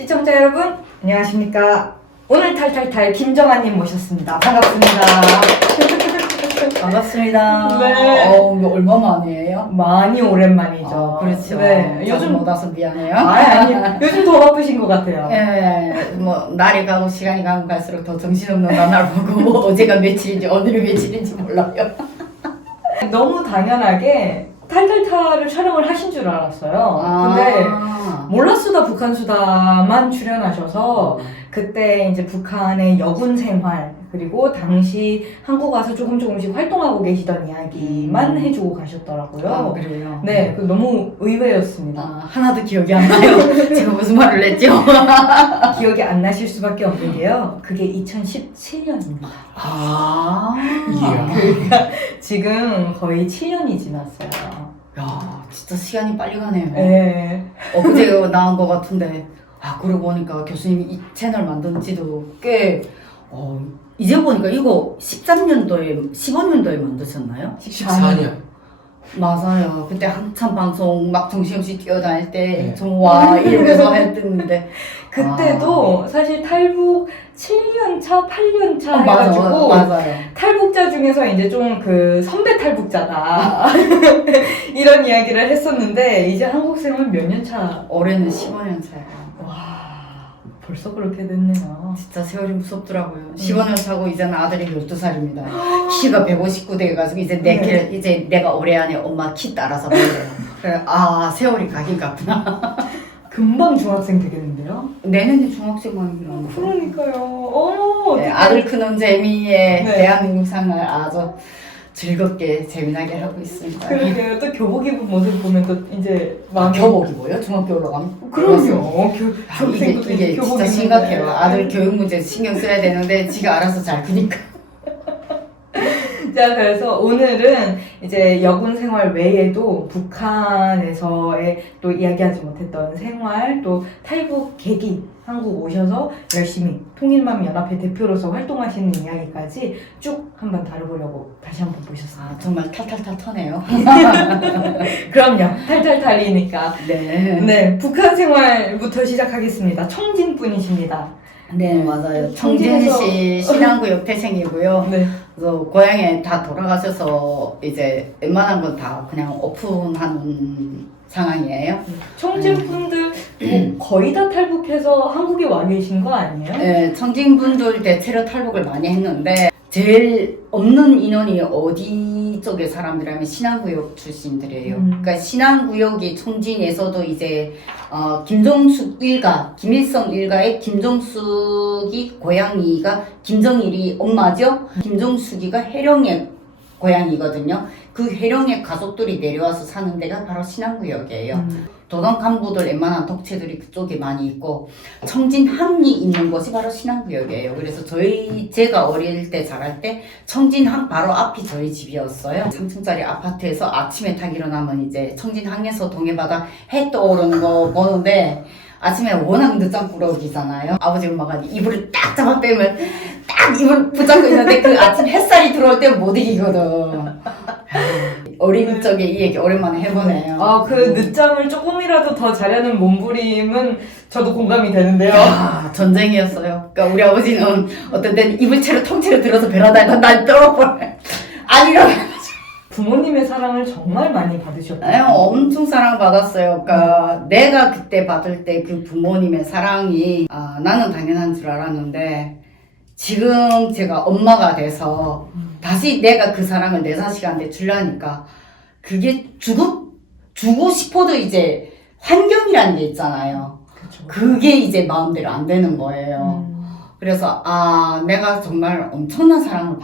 시청자 여러분, 안녕하십니까. 오늘 탈탈탈 김정아님 모셨습니다. 반갑습니다. 반갑습니다. 네. 이거 얼마 만이에요? 많이 오랜만이죠. 그렇죠. 네. 요즘 못 와서 미안해요. 아니, 요즘 더 바쁘신 것 같아요. 예, 날이 가고 시간이 가면 갈수록 더 정신없는 나날 보고 어제가 며칠인지 오늘이 며칠인지 몰라요. 너무 당연하게 탈탈탈을 촬영을 하신 줄 알았어요. 근데 몰라수다 북한수다만 출연하셔서 그때 이제 북한의 여군 생활 그리고 당시 한국 와서 조금씩 활동하고 계시던 이야기만 해주고 가셨더라고요. 그래요? 네, 너무 의외였습니다. 하나도 기억이 안 나요. 제가 무슨 말을 했죠? 기억이 안 나실 수밖에 없는 게요. 그게 2017년입니다. 그러니까 지금 거의 7년이 지났어요. 야, 진짜 시간이 빨리 가네요. 네. 엊그제 나온 것 같은데, 그러고 보니까 교수님이 이 채널 만든 지도 꽤, 이제 보니까 이거 13년도에, 15년도에 만드셨나요? 14년. 맞아요. 그때 한참 방송 막 정신없이 뛰어다닐 때, 네. 좀 와, 이러면서 했는데. 그때도 사실 탈북 7년차, 8년차 해가지고 맞아요. 탈북자 중에서 이제 좀 그 선배 탈북자다 이런 이야기를 했었는데 이제 한국 생활 몇 년 차? 올해는 15년 차예요. 와, 벌써 그렇게 됐네요. 진짜 세월이 무섭더라고요. 15년 차고 이제는 아들이 12살입니다. 키가 159 돼가지고 이제 이제 내가 올해 안에 엄마 키 따라서 먹어요. 그래, 세월이 가긴 갔구나. 금방 중학생 되겠는데요? 내년에 중학생만 그러니까요. 어머, 네, 어떡해. 아들 크는 재미에 네. 대한민국 생활 아주 즐겁게 재미나게 하고 있습니다. 그러게요. 또 교복 입은 모습 보면 또 이제 마음이 교복이 뭐요? 중학교 올라가면? 그럼요. 이게 진짜 심각해요. 아들 교육 문제 신경 써야 되는데 지가 알아서 잘 크니까. 자, 그래서 오늘은 이제 여군 생활 외에도 북한에서의 또 이야기하지 못했던 생활, 또 탈북 계기, 한국 오셔서 열심히 통일맘 연합회 대표로서 활동하시는 이야기까지 쭉 한번 다뤄보려고 다시 한번 모셨습니다. 정말 탈탈탈 터네요. 그럼요. 탈탈탈이니까. 네. 네, 북한 생활부터 시작하겠습니다. 청진 분이십니다. 네, 맞아요. 청진에서- 청진시 신안구역 태생이고요. 네. 그래서 고향에 다 돌아가셔서 이제 웬만한 건 다 그냥 오픈하는 상황이에요. 청진 분들 거의 다 탈북해서 한국에 와 계신 거 아니에요? 네, 청진분들 대체로 탈북을 많이 했는데 제일 없는 인원이 어디 쪽의 사람들이라면 신안구역 출신들이에요. 그러니까 신안구역이 청진에서도 이제 김정숙 일가, 김일성 일가의 김정숙이 고향이가 김정일이 엄마죠. 김정숙이가 해령의 고향이거든요. 그 해령의 가족들이 내려와서 사는 데가 바로 신안구역이에요. 도당 간부들 웬만한 덕체들이 그쪽에 많이 있고 청진항이 있는 곳이 바로 신안구역이에요. 그래서 제가 어릴 때 자랄 때 청진항 바로 앞이 저희 집이었어요. 3층짜리 아파트에서 아침에 딱 일어나면 이제 청진항에서 동해바다 해 떠오르는 거 보는데 아침에 워낙 늦잠 꾸러기잖아요. 아버지 엄마가 이불을 딱 잡아 빼면 딱 이불 붙잡고 있는데 그 아침 햇살이 들어올 때 못 이기거든. 어린 적에 이 얘기 오랜만에 해보네요. 그 늦잠을 조금이라도 더 자려는 몸부림은 저도 공감이 되는데요. 전쟁이었어요. 그러니까 우리 아버지는 어떤 때는 이불채로 통째로 들어서 베란다에다 날 떨어버려. 아니라 부모님의 사랑을 정말 많이 받으셨고요. 엄청 사랑받았어요. 그러니까 내가 그때 받을 때 그 부모님의 사랑이 나는 당연한 줄 알았는데 지금 제가 엄마가 돼서 다시 내가 그 사랑을 내 자식한테 주려니까 그게 주고 싶어도 이제 환경이라는 게 있잖아요. 그쵸. 그게 이제 마음대로 안 되는 거예요. 그래서 내가 정말 엄청난 사랑을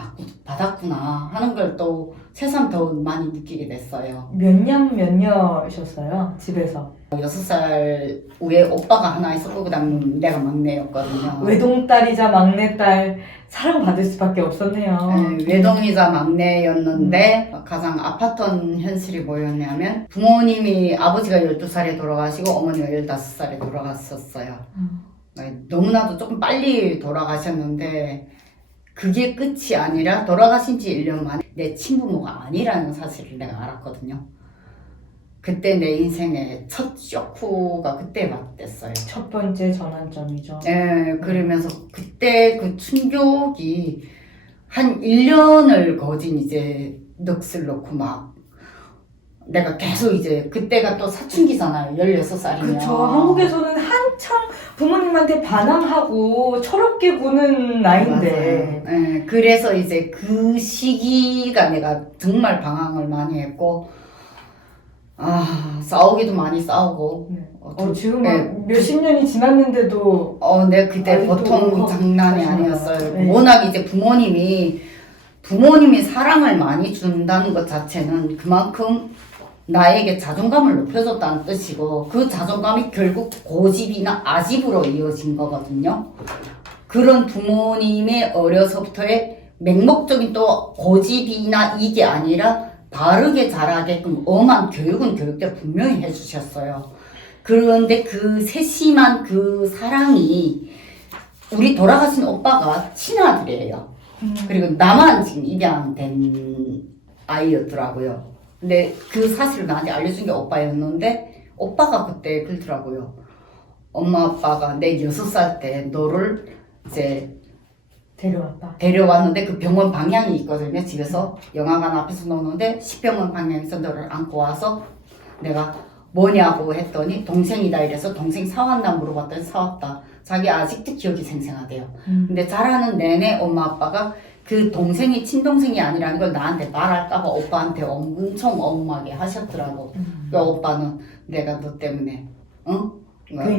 받았구나 하는 걸 또 새삼 더 많이 느끼게 됐어요. 몇 년 몇 년이셨어요? 집에서? 6살 위에 오빠가 하나 있었고 그다음에 내가 막내였거든요. 외동딸이자 막내딸 사랑받을 수밖에 없었네요. 외동이자 막내였는데 가장 아팠던 현실이 뭐였냐면 부모님이 아버지가 12살에 돌아가시고 어머니가 15살에 돌아갔었어요. 너무나도 조금 빨리 돌아가셨는데 그게 끝이 아니라 돌아가신 지 1년 만에 내 친부모가 아니라는 사실을 내가 알았거든요. 그때 내 인생의 첫 쇼크가 그때 맞댔어요. 첫 번째 전환점이죠. 예, 그러면서 그때 그 충격이 한 1년을 거진 이제 넋을 놓고 막 내가 계속 이제 그때가 또 사춘기잖아요. 16살이면. 그렇죠. 한국에서는 한창 부모님한테 반항하고 철없게 구는 나이인데. 예, 그래서 이제 그 시기가 내가 정말 방황을 많이 했고, 싸우기도 많이 싸우고. 지금 네. 몇십 년이 지났는데도 내가 그때 아직도 보통 울컥 장난이 하시나요? 아니었어요. 네. 워낙 이제 부모님이 사랑을 많이 준다는 것 자체는 그만큼 나에게 자존감을 높여줬다는 뜻이고, 그 자존감이 결국 고집이나 아집으로 이어진 거거든요. 그런 부모님의 어려서부터의 맹목적인 또 고집이나 이게 아니라 바르게 자라게끔 엄한 교육은 교육대로 분명히 해주셨어요. 그런데 그 세심한 그 사랑이 우리 돌아가신 오빠가 친아들이에요. 그리고 나만 지금 입양된 아이였더라고요. 근데 그 사실을 나한테 알려준 게 오빠였는데, 오빠가 그때 그러더라고요. 엄마 아빠가 내 6살 때 너를 이제 데려왔는데 그 병원 방향이 있거든요. 집에서 영화관 앞에서 노는데 10병원 방향에서 너를 안고 와서 내가 뭐냐고 했더니 동생이다 이래서 동생 사왔나 물어봤더니 사왔다. 자기 아직도 기억이 생생하대요. 근데 자라는 내내 엄마 아빠가 그 동생이 친동생이 아니라는 걸 나한테 말할까봐 오빠한테 엄청 엄하게 하셨더라고. 그 오빠는 내가 너 때문에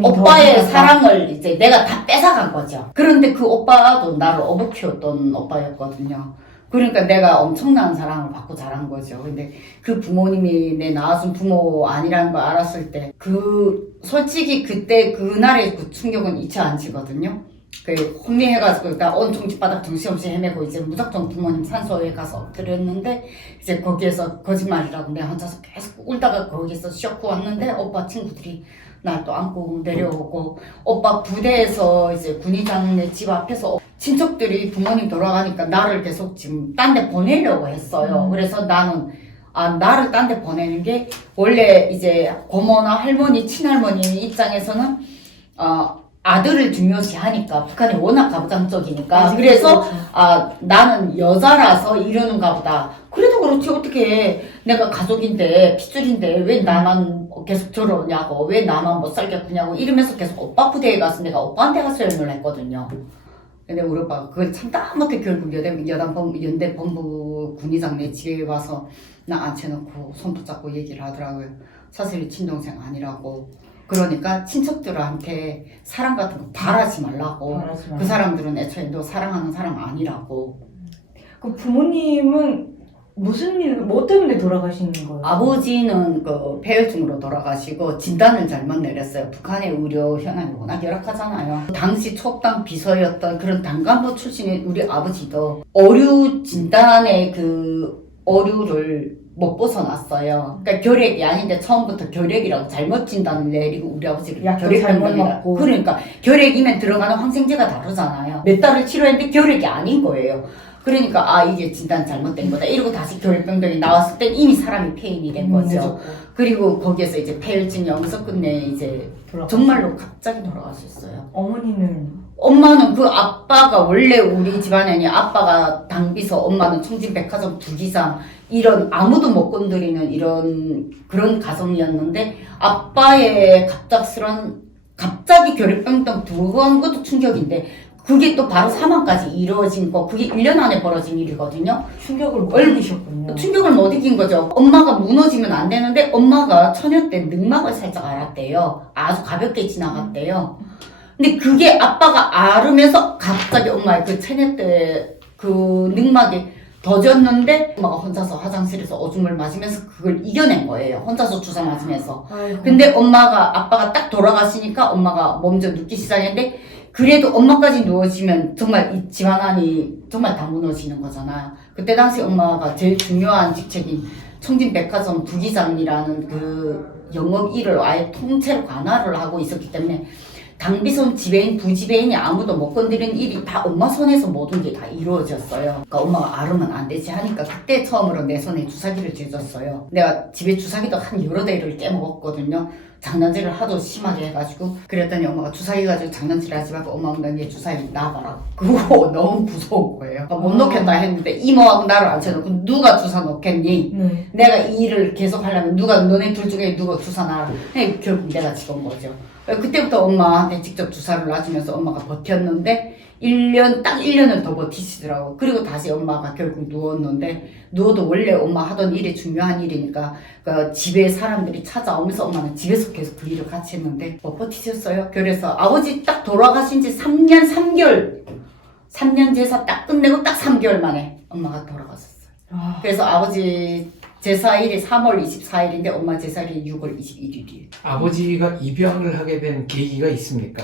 오빠의 사랑을 이제 내가 다 뺏어간 거죠. 그런데 그 오빠도 나를 어부 키웠던 오빠였거든요. 그러니까 내가 엄청난 사랑을 받고 자란 거죠. 근데 그 부모님이 내 낳아준 부모 아니라는 걸 알았을 때, 솔직히 그때 그날의 그 충격은 잊지 않지거든요. 혼미해가지고 나 온통 집바닥 정신없이 헤매고 이제 무작정 부모님 산소에 가서 엎드렸는데, 이제 거기에서 거짓말이라고 내가 혼자서 계속 울다가 거기서 쇼크 왔는데 오빠 친구들이 날 또 안고 내려오고, 오빠 부대에서 이제 군의장네 집 앞에서 친척들이 부모님 돌아가니까 나를 계속 지금 딴 데 보내려고 했어요. 그래서 나는 나를 딴 데 보내는 게 원래 이제 고모나 할머니, 친할머니 입장에서는 아들을 중요시하니까, 북한이 워낙 가부장적이니까. 그래서 나는 여자라서 이러는가 보다. 그래도 그렇지, 어떻게 내가 가족인데 핏줄인데 왜 나만 계속 저러냐고, 왜 나만 못 살겠냐고 이러면서 계속 오빠 부대에 가서 내가 오빠한테 가수연을 했거든요. 근데 우리 오빠가 그걸 참다 못해 결국 연대 본부 군의장네 집에 와서 나 앉혀놓고 손 붙잡고 얘기를 하더라고요. 사실 친동생 아니라고. 그러니까 친척들한테 사랑 같은 거 바라지 말라고. 그 사람들은 애초에 너 사랑하는 사람 아니라고. 그 부모님은 뭐 때문에 돌아가시는 거예요? 아버지는 그 폐혈증으로 돌아가시고 진단을 잘못 내렸어요. 북한의 의료 현황이 워낙 열악하잖아요. 당시 촉당 비서였던 그런 당간부 출신의 우리 아버지도 오류 진단의 그 오류를 못 벗어났어요. 그러니까 결핵이 아닌데 처음부터 결핵이라고 잘못 진단을 내리고 우리 아버지가 결핵병이라. 그러니까 결핵이면 들어가는 항생제가 다르잖아요. 몇 달을 치료했는데 결핵이 아닌 거예요. 그러니까 이게 진단 잘못된 거다 이러고 다시 결핵병동이 나왔을 때 이미 사람이 폐인이 된 거죠. 그리고 거기에서 이제 폐혈증이 여기서 끝내 이제 정말로 갑자기 돌아가셨어요. 엄마는 그 아빠가 원래 우리 집안이 아빠가 당비서, 엄마는 청진백화점 부기장, 이런 아무도 못 건드리는 이런 그런 가정이었는데, 아빠의 갑자기 결핵병동 들어간 것도 충격인데, 그게 또 바로 사망까지 이루어진 거, 그게 1년 안에 벌어진 일이거든요. 충격을 못 이기셨군요. 충격을 못 이긴 거죠. 엄마가 무너지면 안 되는데, 엄마가 처녀 때 늑막을 살짝 앓았대요. 아주 가볍게 지나갔대요. 근데 그게 아빠가 앓으면서 갑자기 엄마의 그 체내 때 그 늑막이 더졌는데, 엄마가 혼자서 화장실에서 오줌을 마시면서 그걸 이겨낸 거예요. 혼자서 주사 맞으면서. 근데 아빠가 딱 돌아가시니까 엄마가 먼저 눕기 시작했는데, 그래도 엄마까지 누워지면 정말 이 집안안이 정말 다 무너지는 거잖아요. 그때 당시 엄마가 제일 중요한 직책인 청진백화점 부기장이라는 그 영업 일을 아예 통째로 관할을 하고 있었기 때문에 당비손 지배인, 부지배인이 아무도 못 건드린 일이 다 엄마 손에서 모든 게 다 이루어졌어요. 그러니까 엄마가 아르면 안 되지 하니까 그때 처음으로 내 손에 주사기를 쥐줬어요. 내가 집에 주사기도 한 여러 대를 깨먹었거든요. 장난질을 하도 심하게 해가지고 그랬더니 엄마가 주사기 가지고 장난질 하지 말고 엄마 내 주사기 놔봐라. 그거 너무 무서운 거예요. 그러니까 못 놓겠다 했는데 이모하고 나를 앉혀놓고 누가 주사 놓겠니? 내가 이 일을 계속 하려면 누가 너네 둘 중에 누가 주사 놔라. 결국 내가 찍은 거죠. 그때부터 엄마한테 직접 주사를 놔주면서 엄마가 버텼는데 1년, 딱 1년을 더 버티시더라고. 그리고 다시 엄마가 결국 누웠는데, 누워도 원래 엄마 하던 일이 중요한 일이니까, 그 집에 사람들이 찾아오면서 엄마는 집에서 계속 그 일을 같이 했는데, 못 버티셨어요. 그래서 아버지 딱 돌아가신 지 3년 3개월, 3년 제사 딱 끝내고 딱 3개월 만에 엄마가 돌아가셨어요. 그래서 아버지 제사일이 3월 24일인데, 엄마 제사일이 6월 21일이에요. 아버지가 입양을 하게 된 계기가 있습니까?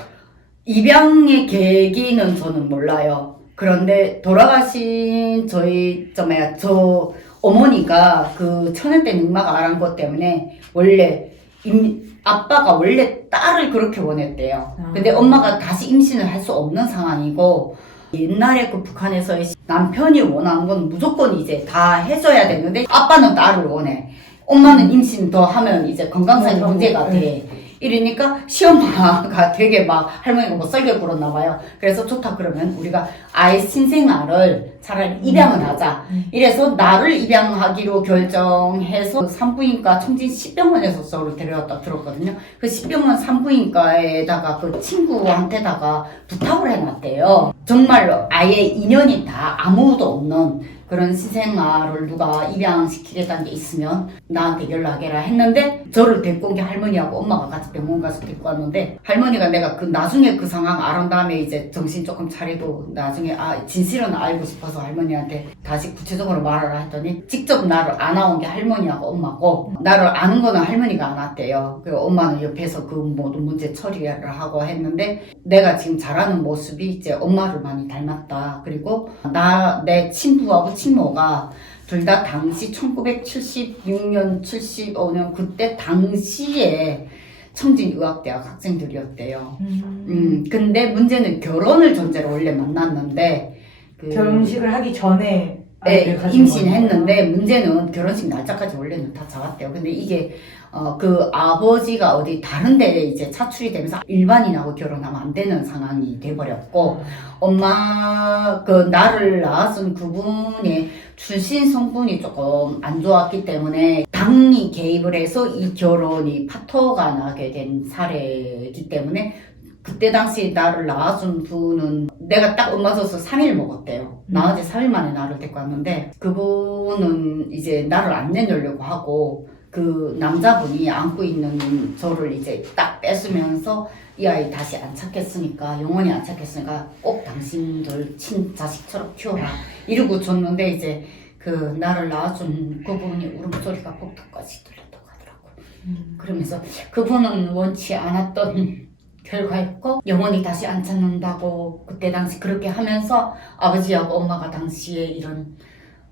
입양의 계기는 저는 몰라요. 그런데 돌아가신 저 어머니가 그 천연대 늑막 아란 때문에 원래 아빠가 원래 딸을 그렇게 원했대요. 근데 엄마가 다시 임신을 할 수 없는 상황이고 옛날에 그 북한에서의 남편이 원하는 건 무조건 이제 다 해줘야 되는데 아빠는 딸을 원해. 엄마는 임신 더 하면 이제 건강상의 문제가 돼. 이러니까 시엄마가 되게 막 할머니가 못 살게 굴었나 봐요. 그래서 좋다 그러면 우리가 아예 신생아를 차라리 입양을 하자. 이래서 나를 입양하기로 결정해서 산부인과 청진 십병원에서 저를 데려왔다 들었거든요. 그 십병원 산부인과에다가 그 친구한테다가 부탁을 해놨대요. 정말로 아예 인연이 다 아무도 없는 그런 신생아를 누가 입양시키겠다는 게 있으면 나한테 연락해라 했는데 저를 데리고 온 게 할머니하고 엄마가 같이 병원 가서 데리고 왔는데 할머니가 내가 나중에 그 상황 알은 다음에 이제 정신 조금 차리고 나중에 진실은 알고 싶어서 할머니한테 다시 구체적으로 말하라 했더니 직접 나를 안아온 게 할머니하고 엄마고 나를 아는 거는 할머니가 안았대요. 그리고 엄마는 옆에서 그 모든 문제 처리를 하고 했는데 내가 지금 잘하는 모습이 이제 엄마를 많이 닮았다. 그리고 내 친부하고 친모가 둘 다 당시 1976년, 75년 그때 당시에 청진의학대학 학생들이었대요. 근데 문제는 결혼을 전제로 원래 만났는데 결혼식을 하기 전에 네, 임신했는데 문제는 결혼식 날짜까지 원래는 다 잡았대요. 근데 이게 그 아버지가 어디 다른 데에 이제 차출이 되면서 일반인하고 결혼하면 안 되는 상황이 돼버렸고 엄마 그 나를 낳아준 그분의 출신 성분이 조금 안 좋았기 때문에 당이 개입을 해서 이 결혼이 파토가 나게 된 사례이기 때문에 그때 당시 나를 낳아준 분은 내가 딱 엄마 져서 3일 먹었대요. 낳은 지 3일 만에 나를 데리고 왔는데 그분은 이제 나를 안 내놓으려고 하고 그 남자분이 안고 있는 저를 이제 딱 뺏으면서 이 아이 다시 안 찾겠으니까 영원히 안 찾겠으니까 꼭 당신들 친자식처럼 키워라 이러고 줬는데 이제 그 나를 낳아준 그분이 울음소리가 복도까지 들렸다고 하더라고. 그러면서 그분은 원치 않았던 결과였고 영원히 다시 안 찾는다고 그때 당시 그렇게 하면서 아버지하고 엄마가 당시에 이런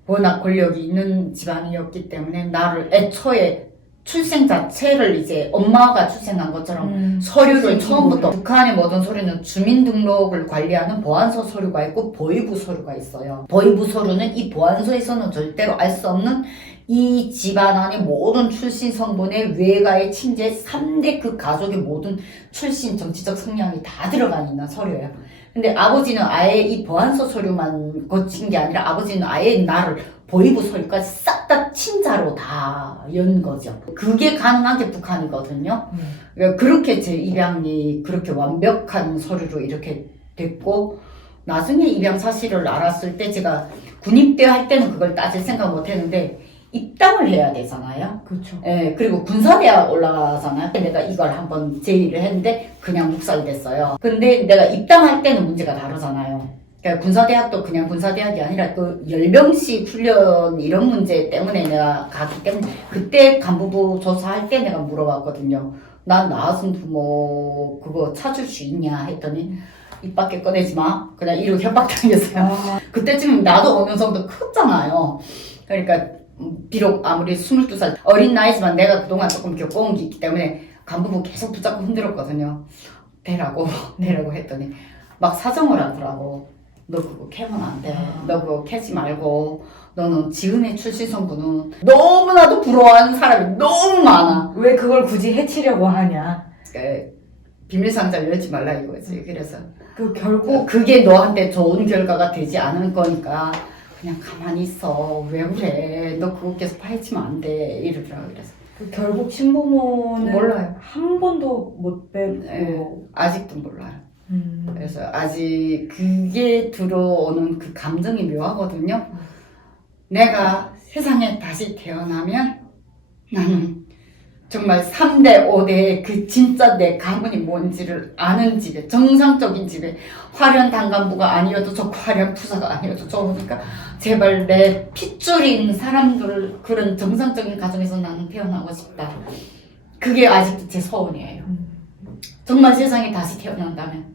워낙 권력이 있는 집안이었기 때문에 나를 애초에 출생 자체를 이제 엄마가 출생한 것처럼 서류를 처음부터 북한의 모든 서류는 주민등록을 관리하는 보안소 서류가 있고 보위부 서류가 있어요. 보위부 서류는 이 보안소에서는 절대로 알 수 없는 이 집안 안의 모든 출신 성분의 외가의 친제 3대 그 가족의 모든 출신 정치적 성향이 다 들어가 있는 서류예요. 근데 아버지는 아예 이 보안소 서류만 거친 게 아니라 아버지는 아예 나를 보위부 서류까지 싹 다 친자로 다 연 거죠. 그게 가능한 게 북한이거든요. 그러니까 그렇게 제 입양이 그렇게 완벽한 서류로 이렇게 됐고 나중에 입양 사실을 알았을 때 제가 군입대 할 때는 그걸 따질 생각 못 했는데 입당을 해야 되잖아요. 그렇죠. 예, 그리고 군사대학 올라가잖아요. 내가 이걸 한번 제의를 했는데 그냥 묵살이 됐어요. 근데 내가 입당할 때는 문제가 다르잖아요. 그러니까 군사대학도 그냥 군사대학이 아니라 그 열병식 훈련 이런 문제 때문에 내가 가기 때문에 그때 간부부 조사할 때 내가 물어봤거든요. 난 낳아준 부모 그거 찾을 수 있냐 했더니 입 밖에 꺼내지 마. 그냥 이러고 협박당했어요. 그때쯤 나도 어느 정도 컸잖아요. 그러니까 비록 아무리 22살 어린 나이지만 내가 그동안 조금 겪어온 게 있기 때문에 간부부 계속 붙잡고 흔들었거든요. 되라고 했더니 막 사정을 하더라고. 너 그거 캐면 안 돼. 너 그거 캐지 말고 너는 지금의 출신 성분은 너무나도 부러워하는 사람이 너무 많아. 왜 그걸 굳이 해치려고 하냐. 비밀 상자를 열지 말라 이거지. 그래서 결국 그게 너한테 좋은 결과가 되지 않을 거니까 그냥 가만히 있어. 왜 그래? 너 그거 계속 파헤치면 안 돼. 이러더라고. 그래서 결국 친부모는 몰라요. 한 번도 못 뵙고 네, 아직도 몰라요. 그래서 아직 그게 들어오는 그 감정이 묘하거든요. 내가 세상에 다시 태어나면 나는 정말 3대, 5대의 그 진짜 내 가문이 뭔지를 아는 집에, 정상적인 집에, 화려한 단간부가 아니어도 좋고 화려한 부자가 아니어도 좋으니까 제발 내 핏줄인 사람들 그런 정상적인 가정에서 나는 태어나고 싶다. 그게 아직도 제 소원이에요. 정말 세상에 다시 태어난다면.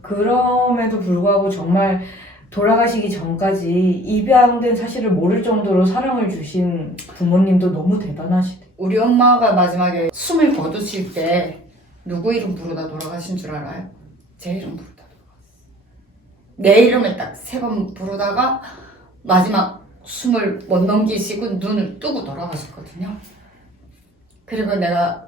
그럼에도 불구하고 정말 돌아가시기 전까지 입양된 사실을 모를 정도로 사랑을 주신 부모님도 너무 대단하시대. 우리 엄마가 마지막에 숨을 거두실 때 누구 이름 부르다 돌아가신 줄 알아요? 제 이름 부르다 돌아갔어요. 내 이름을 딱 3번 부르다가 마지막 숨을 못 넘기시고 눈을 뜨고 돌아가셨거든요. 그리고 내가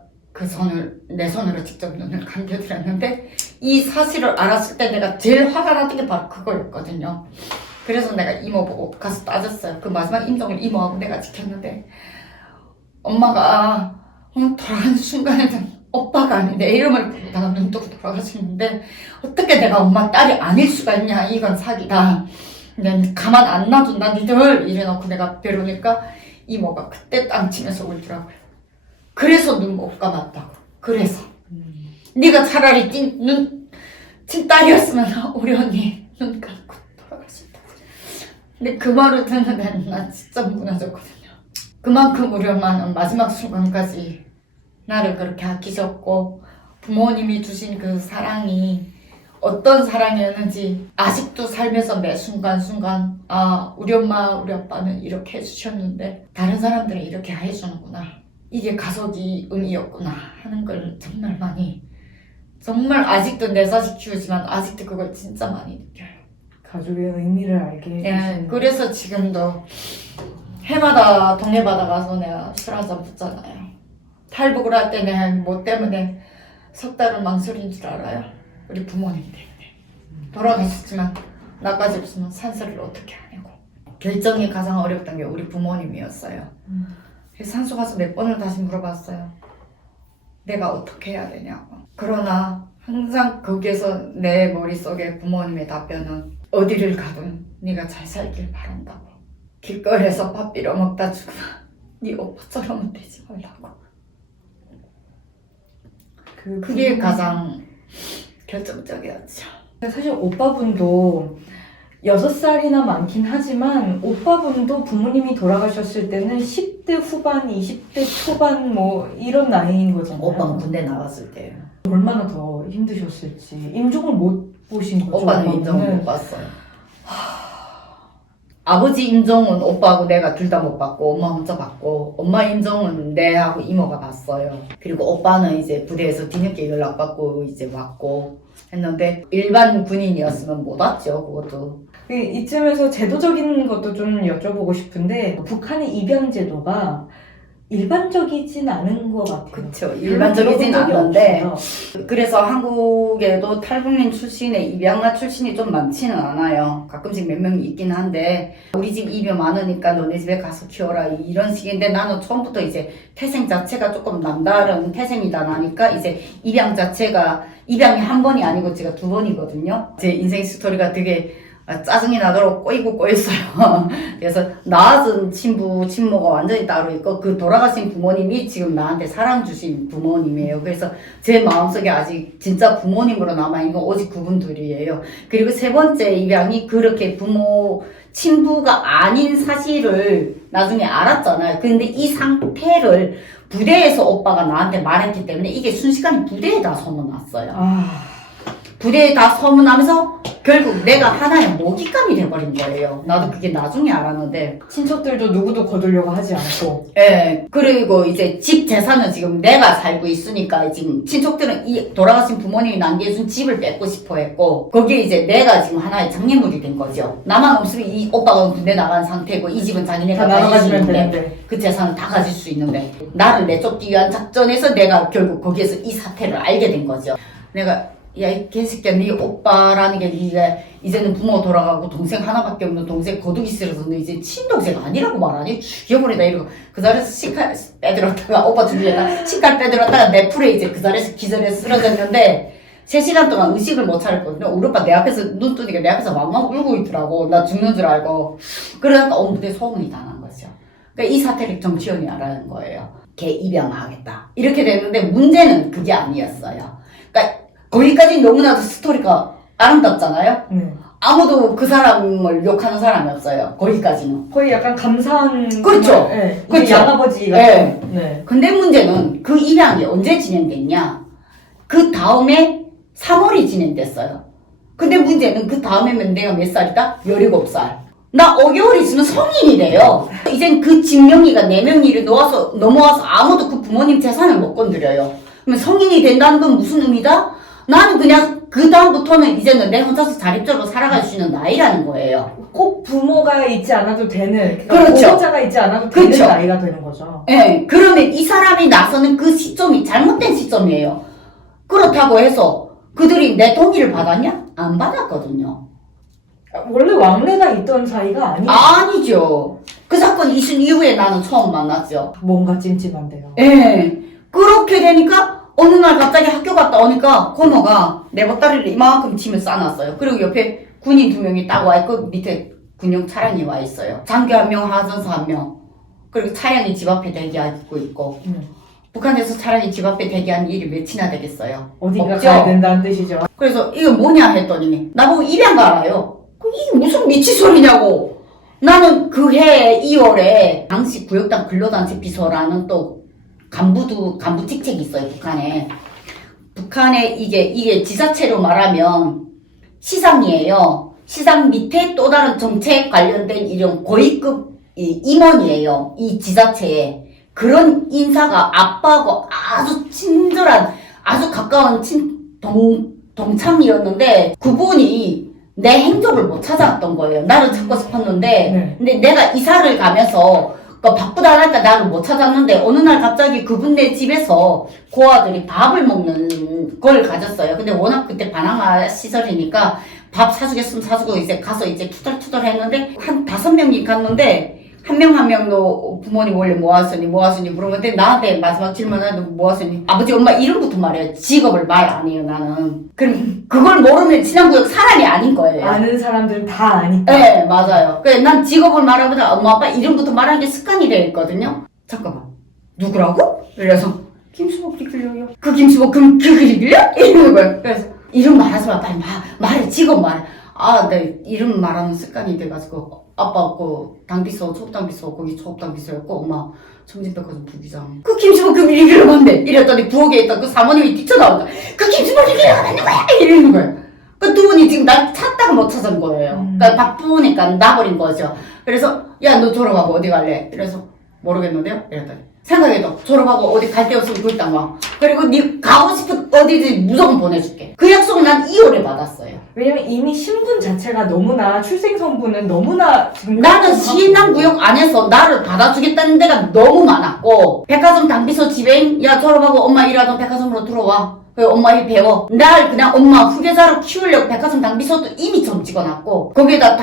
내 손으로 직접 눈을 감겨드렸는데 이 사실을 알았을 때 내가 제일 화가 났던 게 바로 그거였거든요. 그래서 내가 이모 보고 가서 따졌어요. 그 마지막 임종을 이모하고 내가 지켰는데 엄마가 돌아가는 순간에는 오빠가 아닌 내 이름을 부르다가 눈 뜨고 돌아가시는데 어떻게 내가 엄마 딸이 아닐 수가 있냐. 이건 사기다. 근데 가만 안 놔둔다 니들 이래놓고 내가 벼르니까 이모가 그때 땅 치면서 울더라고요. 그래서 눈 못 감았다고. 그래서 네가 차라리 친딸이었으면 우리 언니 눈 감고 돌아가셨다고. 근데 그 말을 듣는데 나 진짜 무너졌거든요. 그만큼 우리 엄마는 마지막 순간까지 나를 그렇게 아끼셨고 부모님이 주신 그 사랑이 어떤 사랑이었는지 아직도 살면서 매 순간순간 아 우리 엄마 우리 아빠는 이렇게 해주셨는데 다른 사람들은 이렇게 해주는구나. 이게 가족이 의미였구나 하는 걸 정말 많이 정말 아직도 내 자식 키우지만 아직도 그걸 진짜 많이 느껴요. 가족의 의미를 알게 해주시는. 그래서 지금도 해마다 동네 바다 가서 내가 술 한잔 붙잖아요. 탈북을 할 때 내가 뭐 때문에 석 달을 망설인 줄 알아요? 우리 부모님 때문에. 돌아가셨지만 나까지 없으면 산소를 어떻게 하냐고. 결정이 가장 어렵던 게 우리 부모님이었어요. 그래서 산소 가서 몇 번을 다시 물어봤어요. 내가 어떻게 해야 되냐고. 그러나 항상 거기에서 내 머릿속에 부모님의 답변은 어디를 가든 네가 잘 살길 바란다고. 길거리에서 밥 빌어 먹다 죽으면 네 오빠처럼은 되지 말라고. 그게 가장 결정적이었죠. 사실 오빠분도 6살이나 많긴 하지만 오빠분도 부모님이 돌아가셨을 때는 10대 후반, 20대 초반 뭐 이런 나이인 거잖아요. 오빠는 군대 나갔을 때. 얼마나 더 힘드셨을지. 임종을 못 보신 거죠? 오빠는 임종을 못 봤어요. 아버지 임종은 오빠하고 내가 둘 다 못 받고 엄마 혼자 받고 엄마 임종은 내하고 이모가 봤어요. 그리고 오빠는 이제 부대에서 뒤늦게 연락받고 이제 왔고 했는데 일반 군인이었으면 못 왔죠. 그것도. 이쯤에서 제도적인 것도 좀 여쭤보고 싶은데 북한의 입양 제도가 일반적이진 않은 것 같아요. 그쵸. 일반적이진 들어본 적이 않은데 없어요. 그래서 한국에도 탈북민 출신의 입양아 출신이 좀 많지는 않아요. 가끔씩 몇 명이 있긴 한데 우리 집 입양 많으니까 너네 집에 가서 키워라 이런 식인데 나는 처음부터 이제 태생 자체가 조금 남다른 태생이다 나니까 이제 입양 자체가 입양이 한 번이 아니고 제가 2번이거든요. 제 인생 스토리가 되게 짜증이 나도록 꼬이고 꼬였어요. 그래서 낳아준 친모가 완전히 따로 있고 그 돌아가신 부모님이 지금 나한테 사랑 주신 부모님이에요. 그래서 제 마음속에 아직 진짜 부모님으로 남아있는 건 오직 그분들이에요. 그리고 3번째 입양이 그렇게 친부가 아닌 사실을 나중에 알았잖아요. 근데 이 상태를 부대에서 오빠가 나한테 말했기 때문에 이게 순식간에 부대에다 소문났어요. 부대에 다 소문나면서 결국 내가 하나의 먹잇감이 돼버린 거예요. 나도 그게 나중에 알았는데. 친척들도 누구도 거두려고 하지 않고. 예. 그리고 이제 집 재산은 지금 내가 살고 있으니까 지금 친척들은 이 돌아가신 부모님이 남겨준 집을 뺏고 싶어 했고, 거기에 이제 내가 지금 하나의 장애물이 된 거죠. 나만 없으면 이 오빠가 군대 나간 상태고, 이 집은 자기네가 다 가질 수 나눠가지면 있는데, 되는데. 그 재산을 다 가질 수 있는데, 나를 내쫓기 위한 작전에서 내가 결국 거기에서 이 사태를 알게 된 거죠. 내가 야, 이 개새끼야, 네 오빠라는 게 이제는 부모 돌아가고 동생 하나밖에 없는 동생 거두기 싫어서 너 이제 친동생 아니라고 말하니? 죽여버리다 이러고 그 자리에서 식칼 빼들었다가 오빠 준비했다가 식칼 빼들었다가 내 풀에 이제 그 자리에서 기절해서 쓰러졌는데 3시간 동안 의식을 못 차렸거든요. 우리 오빠 내 앞에서 눈 뜨니까 내 앞에서 왕왕 울고 있더라고. 나 죽는 줄 알고. 그러니까 엄부대 소문이 다 난 거죠. 그러니까 이 사태를 정치원이 알아낸 거예요. 걔 입양하겠다. 이렇게 됐는데 문제는 그게 아니었어요. 그러니까 거기까지 너무나도 스토리가 아름답잖아요? 아무도 그 사람을 욕하는 사람이 없어요. 거기까지는. 거의 약간 감사한. 그렇죠. 네. 그렇죠. 양아버지가. 네. 네. 근데 문제는 그 입양이 언제 진행됐냐? 그 다음에 3월이 진행됐어요. 근데 문제는 그 다음에면 내가 몇 살이다? 17살. 나 5개월 있으면 성인이 돼요. 이젠 그 집명의가 4명이 넘어와서 아무도 그 부모님 재산을 못 건드려요. 그러면 성인이 된다는 건 무슨 의미다? 나는 그냥 그 다음부터는 이제는 내 혼자서 자립적으로 살아갈 수 있는 나이라는 거예요. 꼭 부모가 있지 않아도 되는. 그러니까 그렇죠. 보호자가 있지 않아도 되는 그렇죠. 나이가 되는 거죠. 예, 그러면 이 사람이 나서는 그 시점이 잘못된 시점이에요. 그렇다고 해서 그들이 내 동의를 받았냐? 안 받았거든요. 원래 왕래가 있던 사이가 아니에요. 아니죠. 그 사건 이순 이후에 나는 처음 만났죠. 뭔가 찜찜한데요. 예. 그렇게 되니까 어느 날 갑자기 학교 갔다 오니까 고모가 내 보따리를 이만큼 짐을 싸놨어요. 그리고 옆에 군인 2명이 딱 와있고 밑에 군용 차량이 와 있어요. 장교 1명, 하전사 1명. 그리고 차량이 집 앞에 대기하고 있고. 북한에서 차량이 집 앞에 대기한 일이 몇이나 되겠어요. 어딘가 없죠? 가야 된다는 뜻이죠. 그래서 이거 뭐냐 했더니 나보고 입양 가라요. 이게 무슨 미치 소리냐고. 나는 그 해 2월에 당시 구역당 근로단체 비서라는 또 간부 직책이 있어요, 북한에. 북한에 이게 지자체로 말하면 시상이에요. 시상 밑에 또 다른 정책 관련된 이런 고위급 임원이에요. 이 지자체에. 그런 인사가 아빠하고 아주 친절한, 아주 가까운 동창이었는데 그분이 내 행적을 못 찾아왔던 거예요. 나를 찾고 싶었는데, 네. 근데 내가 이사를 가면서 바쁘다 하니까 나를 못 찾았는데 어느 날 갑자기 그분네 집에서 고아들이 밥을 먹는 걸 가졌어요. 근데 워낙 그때 반항아 시절이니까 밥 사주겠으면 사주고 이제 가서 이제 투덜투덜 했는데 한 5명이 갔는데 한 명 한 명도 부모님 원래 뭐 하시니 물어보는데 나한테 마지막 질문은 뭐 하시니 아버지 엄마 이름부터 말해요. 직업을 말 안 해요 나는. 그럼 그걸 모르면 친한구역 사람이 아닌 거예요. 아는 사람들은 다 아니까. 네, 맞아요. 그래, 난 직업을 말하보다 엄마, 아빠 이름부터 말하는 게 습관이 되어 있거든요. 잠깐만. 누구라고? 그래서, 김수복 리길려요. 그 김수복, 그 리길려? 이러는 거예요. 그래서, 이름 말하지 마. 빨리 말해. 직업 말해. 아, 네, 이름 말하는 습관이 돼가지고, 아빠, 당비서, 초급당비서, 거기 초급당비서였고, 엄마, 청진백화점 부기장. 그 김수복 그 리길려 뭔데? 이랬더니 부엌에 있던 그 사모님이 뛰쳐나온다. 그 김수복 리길려가 맞는 거야! 이러는 거예요. 그 두 분이 지금 날 찾다가 못 찾은 거예요. 그러니까 바쁘니까 나버린 거죠. 그래서 야 너 졸업하고 어디 갈래? 이래서 모르겠는데요? 이랬더니 생각해도 졸업하고 어디 갈 데 없으면 그땅 와. 그리고 네 가고 싶은 어디든지 무조건 보내줄게. 그 약속을 난 2월에 받았어요. 왜냐면 이미 신분 자체가 너무나 출생선부는 너무나 지금 나는 시인남구역 안에서 나를 받아주겠다는 데가 너무 많았고 백화점 당비서 집행 야 졸업하고 엄마 일하던 백화점으로 들어와. 엄마 일 배워. 날 그냥 엄마 후계자로 키우려고 백화점 당비서도 이미 점 찍어놨고 거기에다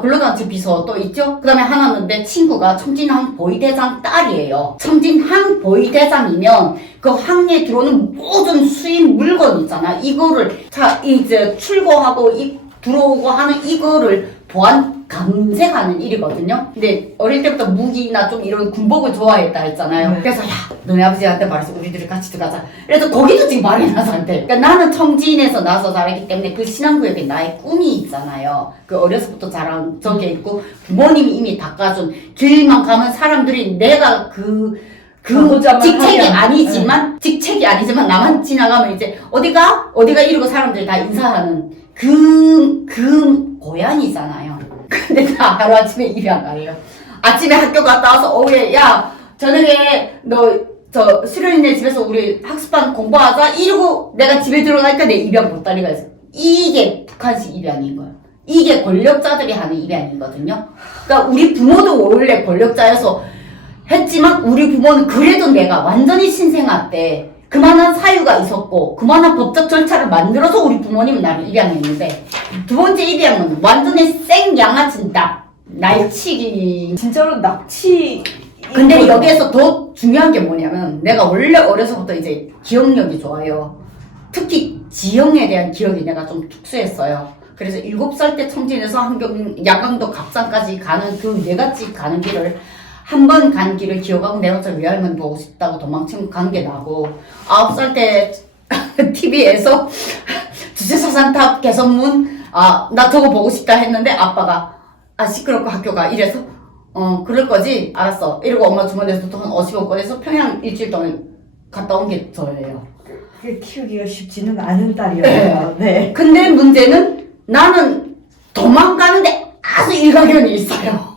근로단체 비서 또 있죠? 그 다음에 하나는 내 친구가 청진항 보위대장 딸이에요. 청진항 보위대장이면 그 항에 들어오는 모든 수입 물건 있잖아. 이거를 이제 출고하고 들어오고 하는 이거를 보안 감색하는 일이거든요. 근데 어릴 때부터 무기나 좀 이런 군복을 좋아했다 했잖아요. 네. 그래서 야 너네 아버지한테 말해서 우리들이 같이 들어가자. 그래서 거기도 지금 말이 나서한테. 그러니까 나는 청진에서 나서 자라기 때문에 그 신안구역에 나의 꿈이 있잖아요. 그 어려서부터 자란 적이 있고 부모님이 이미 닦아준 길만 가면 사람들이 내가 그 그 가보자만 직책이 하면. 아니지만 직책이 아니지만 나만 지나가면 이제 어디가 이러고 사람들이 다 인사하는 그 고양이잖아요. 근데 나 하루 아침에 입양 가래요. 아침에 학교 갔다 와서 오후에 야 저녁에 너 저 수련이네 집에서 우리 학습반 공부하자 이러고 내가 집에 들어가니까 내 입양 보따리가 있어. 이게 북한식 입양인 거야. 이게 권력자들이 하는 입양이거든요. 그러니까 우리 부모도 원래 권력자여서 했지만 우리 부모는 그래도 내가 완전히 신생아 때 그만한 사유가 있었고 그만한 법적 절차를 만들어서 우리 부모님은 나를 입양했는데 두 번째 입양은 완전히 생 양아치 날치기. 진짜로 납치. 근데 여기에서 더 중요한 게 뭐냐면 내가 원래 어려서부터 이제 기억력이 좋아요. 특히 지형에 대한 기억이 내가 좀 특수했어요. 그래서 7살 때 청진에서 양강도 갑산까지 가는 그 네가지 가는 길을 한 번 간 길을 기억하고 내 혼자 외할머니 보고 싶다고 도망치고 간 게 나고 9살 때 TV에서 주체사상탑 개선문 나 저거 보고 싶다 했는데 아빠가 시끄럽고 학교가 이래서 그럴 거지 알았어 이러고 엄마 주머니에서 돈 50원 꺼내서 평양 일주일 동안 갔다 온 게 저예요. 그게 키우기가 쉽지는 않은 딸이었어요. 네. 근데 문제는 나는 도망가는데 아주 일가견이 있어요.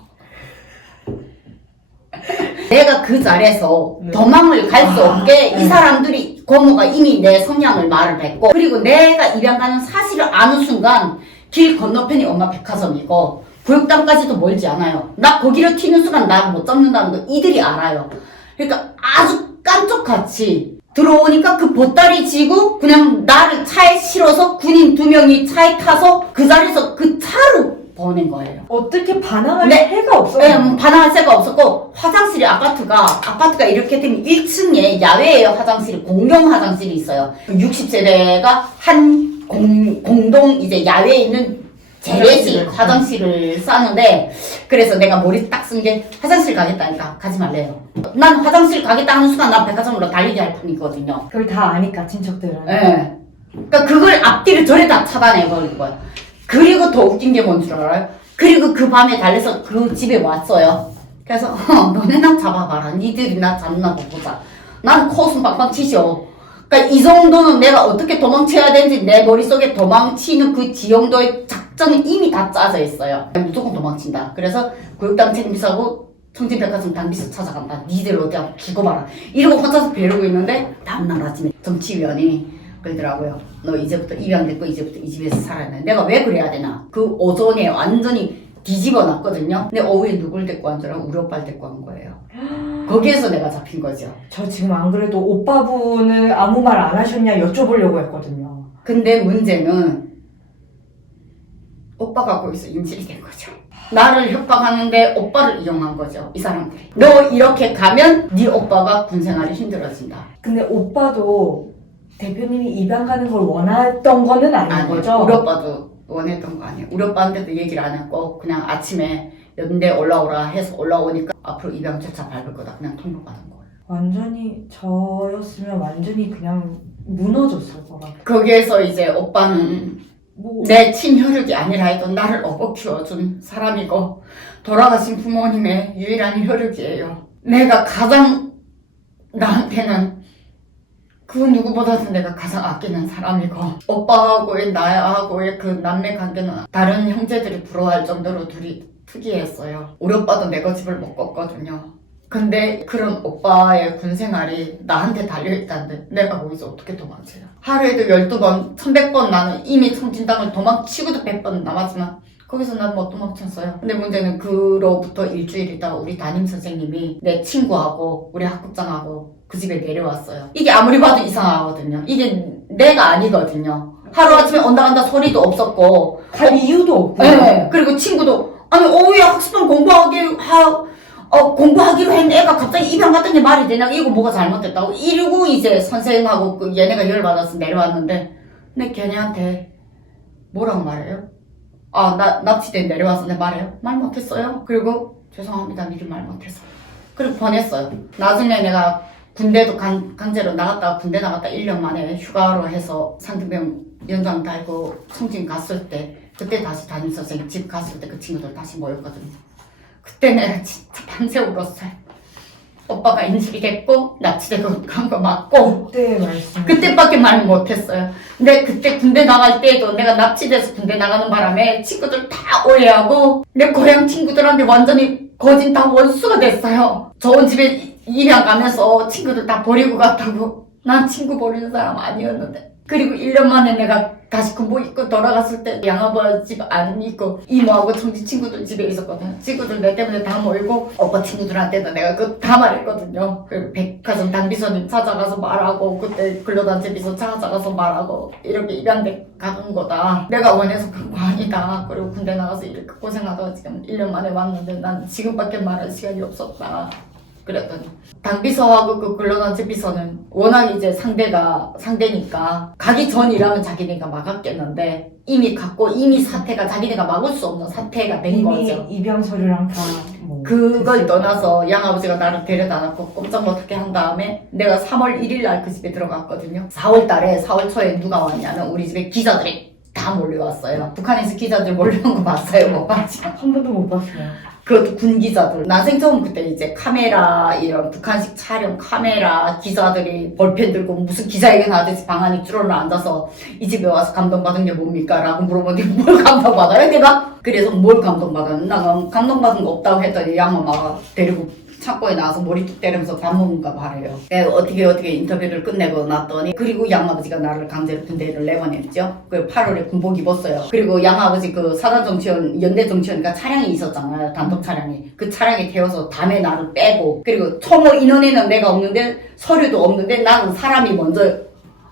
내가 그 자리에서 도망을 갈 수 없게 이 사람들이 고모가 이미 내 성향을 말을 했고 그리고 내가 입양 가는 사실을 아는 순간 길 건너편이 엄마 백화점이고 구역당까지도 멀지 않아요. 나 거기를 튀는 순간 나를 못 잡는다는 거 이들이 알아요. 그러니까 아주 깜짝같이 들어오니까 그 보따리 지고 그냥 나를 차에 실어서 군인 2명이 차에 타서 그 자리에서 그 차로 보낸 거예요. 어떻게 반항할 네. 새가 없어요. 네, 반항할 새가 없었고 화장실이 아파트가 이렇게 되면 1층에 야외에 화장실이 공용 화장실이 있어요. 60세대가 한 공동 이제 야외에 있는 재래식 화장실을 싸는데 그래서 내가 머리 딱 쓴 게 화장실 가겠다니까 가지 말래요. 난 화장실 가겠다 하는 순간 난 백화점으로 달리기 할 뿐이거든요. 그걸 다 아니까 친척들은. 네. 그러니까 그걸 앞뒤를 전에 다 차단해버린 거야. 그리고 더 웃긴 게 뭔 줄 알아요? 그리고 그 밤에 달려서 그 집에 왔어요. 그래서 너네 나 잡아봐라. 니들이 나 잡나 보자. 난 코웃음 빵빵 치셔. 그러니까 이 정도는 내가 어떻게 도망쳐야 되는지 내 머릿속에 도망치는 그 지형도의 작전이 이미 다 짜져 있어요. 무조건 도망친다. 그래서 교육당 책임비서하고 청진백화점 당비서 찾아간다. 니들 어디 한번 죽어봐라. 이러고 혼자서 벼르고 있는데 다음날 아침에 정치위원이 그러더라고요. 너 이제부터 입양됐고 이제부터 이 집에서 살아야 돼. 내가 왜 그래야 되나. 그 오전에 완전히 뒤집어 놨거든요. 근데 오후에 누굴 데리고 한 줄 알고 우리 오빠를 데리고 한 거예요. 거기에서 내가 잡힌 거죠. 저 지금 안 그래도 오빠분은 아무 말 안 하셨냐 여쭤보려고 했거든요. 근데 문제는 오빠가 거기서 인질이 된 거죠. 나를 협박하는데 오빠를 이용한 거죠. 이 사람들이. 너 이렇게 가면 네 오빠가 군생활이 힘들어진다. 근데 오빠도 대표님이 입양 가는 걸 원했던 거는 아닌 거죠? 우리 오빠도 원했던 거 아니에요. 우리 오빠한테도 얘기를 안 했고 그냥 아침에 연대 올라오라 해서 올라오니까 앞으로 입양 절차 밟을 거다. 그냥 통보받은 거예요. 완전히 저였으면 완전히 그냥 무너졌을 것 같아요. 거기에서 이제 오빠는 뭐 내 친혈육이 아니라 해도 나를 업어 키워준 사람이고 돌아가신 부모님의 유일한 혈육이에요. 내가 가장 나한테는 그 누구보다도 내가 가장 아끼는 사람이고 오빠하고의 나하고의 그 남매 관계는 다른 형제들이 부러워할 정도로 둘이 특이했어요. 우리 오빠도 내 고집을 못 꺾거든요. 근데 그런 오빠의 군생활이 나한테 달려있다는데 내가 거기서 어떻게 도망쳐요? 하루에도 12번, 1100번 나는 이미 청진당을 도망치고도 100번 남았지만 거기서 난 못 도망쳤어요. 근데 문제는 그로부터 일주일 있다가 우리 담임선생님이 내 친구하고 우리 학급장하고 그 집에 내려왔어요. 이게 아무리 봐도 이상하거든요. 이게 내가 아니거든요. 하루아침에 온다 간다 소리도 없었고 갈 이유도 없고. 네. 그리고 친구도 아니 오후에 학습반 공부하기로 했는데 애가 갑자기 입양 갔더니 말이 되냐 이거 뭐가 잘못됐다고 이러고 이제 선생님하고 그 얘네가 열받아서 내려왔는데 근데 걔네한테 뭐라고 말해요? 나 납치된 내려와서 내 말해요? 말 못했어요. 그리고 죄송합니다 미리 말 못해서 그리고 보냈어요. 나중에 내가 군대도 강제로 나갔다가 군대 나갔다 1년 만에 휴가로 해서 상등병 연장 달고 청진 갔을 때 그때 다시 담임선생님 집 갔을 때 그 친구들 다시 모였거든요. 그때 내가 진짜 밤새 울었어요. 오빠가 인식이 됐고 납치되고 간 거 맞고 그때 말씀. 그때밖에 말 못했어요. 근데 그때 군대 나갈 때도 내가 납치돼서 군대 나가는 바람에 친구들 다 오해하고 내 고향 친구들한테 완전히 거진 다 원수가 됐어요. 저 집에 입양 가면서 친구들 다 버리고 갔다고. 난 친구 버리는 사람 아니었는데. 그리고 1년 만에 내가 다시 군복 입고 돌아갔을 때 양아버지 집 안 있고 이모하고 청지 친구들 집에 있었거든. 친구들 내 때문에 다 몰고 오빠 친구들한테도 내가 그거 다 말했거든요. 그리고 백화점 당비서님 찾아가서 말하고 그때 근로단체 비서 찾아가서 말하고 이렇게 입양돼 가는 거다. 내가 원해서 간 거 아니다. 그리고 군대 나가서 이렇게 고생하다가 지금 1년 만에 왔는데 난 지금밖에 말할 시간이 없었다. 그랬더니 당비서하고 그 근로단체 비서는 워낙 이제 상대니까 가기 전이라면 자기네가 막았겠는데 이미 갔고 이미 사태가 자기네가 막을 수 없는 사태가 된 이미 거죠. 입양 서류랑 다 뭐. 그걸 됐을 떠나서 양아버지가 나를 데려다 놨고 꼼짝 못하게 한 다음에 내가 3월 1일 날 그 집에 들어갔거든요. 4월 달에 4월 초에 누가 왔냐면 우리 집에 기자들이 다 몰려왔어요. 북한에서 기자들 몰려온 거 봤어요? 못 봤죠? 한 번도 못 봤어요. 그것도 군 기자들. 난생 처음 그때 이제 카메라, 이런 북한식 촬영 카메라, 기자들이 볼펜 들고 무슨 기자회견 하듯이 방 안에 쭈르르 앉아서 이 집에 와서 감동받은 게 뭡니까? 라고 물어보는데 뭘 감동받아요? 내가? 그래서 뭘 감동받았나? 나 감동받은 거 없다고 했더니 양엄마가 데리고 창고에 나와서 머리뚝 때리면서 밥 먹는가 봐래요. 어떻게 인터뷰를 끝내고 났더니 그리고 양아버지가 나를 강제로 군대를 내보냈죠. 그 8월에 군복 입었어요. 그리고 양아버지 그 사단정치원 연대정치원이니까 차량이 있었잖아요. 단독 차량이. 그 차량에 태워서 밤에 나를 빼고 그리고 총호 인원에는 내가 없는데 서류도 없는데 나는 사람이 먼저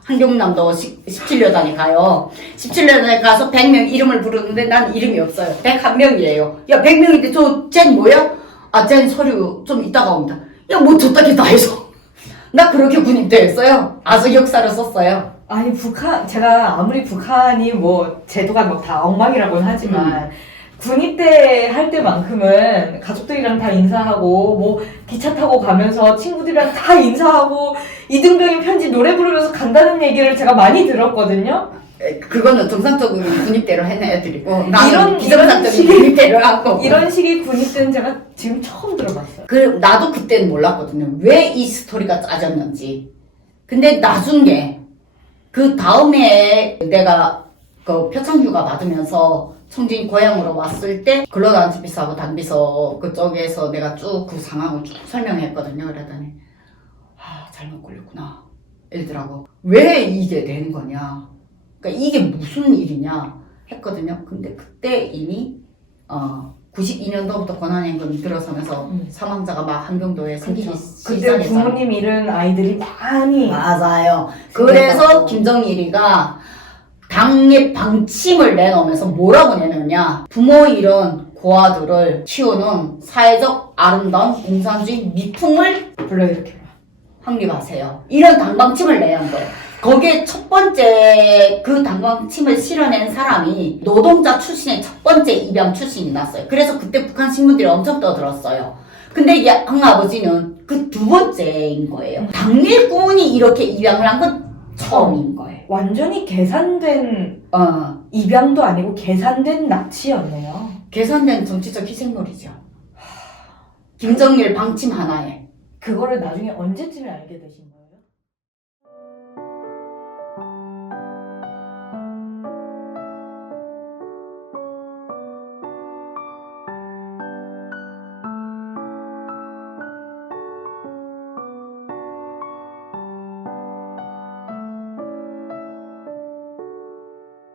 한경남도 17여단에 가요. 17여단에 가서 100명 이름을 부르는데 난 이름이 없어요. 101명이에요. 야 100명인데 쟤는 뭐야? 아, 쟤는 서류 좀 이따가 옵니다. 야, 뭐 줬다게 다 해서. 나 그렇게 군입대했어요. 아주 역사를 썼어요. 아니 제가 아무리 북한이 뭐 제도가 뭐 다 엉망이라고는 하지만 군입대 할 때만큼은 가족들이랑 다 인사하고 뭐 기차 타고 가면서 친구들이랑 다 인사하고 이등병인 편지 노래 부르면서 간다는 얘기를 제가 많이 들었거든요. 그거는 정상적으로 군입대로 해낸 애들이고 나는 이런 비정상적인 식의- 군입대를 하고 이런 식의 군입대는 제가 지금 처음 들어봤어요. 나도 그때는 몰랐거든요. 왜 이 스토리가 짜졌는지. 근데 나중에 그 다음에 내가 그 표창휴가 받으면서 청진 고향으로 왔을 때 근로단체 비서하고 당비서 그쪽에서 내가 쭉 그 상황을 쭉 설명했거든요. 그랬더니 잘못 걸렸구나 이러더라고. 왜 이게 되는 거냐. 그러니까 이게 무슨 일이냐 했거든요. 근데 그때 이미 92년도부터 권한연금이 들어서면서 사망자가 막 한경도에 생기기 그때 시작했잖아요. 부모님 잃은 아이들이 많이 맞아요. 그래서 김정일이가 당의 방침을 내놓으면서 뭐라고 내놓냐. 부모 잃은 고아들을 키우는 사회적 아름다운 공산주의 미풍을 불러일으켜라. 확립하세요. 이런 당방침을 내야 한 거예요. 거기에 첫 번째 그 당방침을 실어낸 사람이 노동자 출신의 첫 번째 입양 출신이 났어요. 그래서 그때 북한 신문들이 엄청 떠들었어요. 근데 양아버지는 그 두 번째인 거예요. 당일꾼이 이렇게 입양을 한 건 처음인 거예요. 완전히 계산된 입양도 아니고 계산된 납치였네요. 계산된 정치적 희생물이죠. 김정일 방침 하나에. 그거를 나중에 언제쯤에 알게 되신 거예요?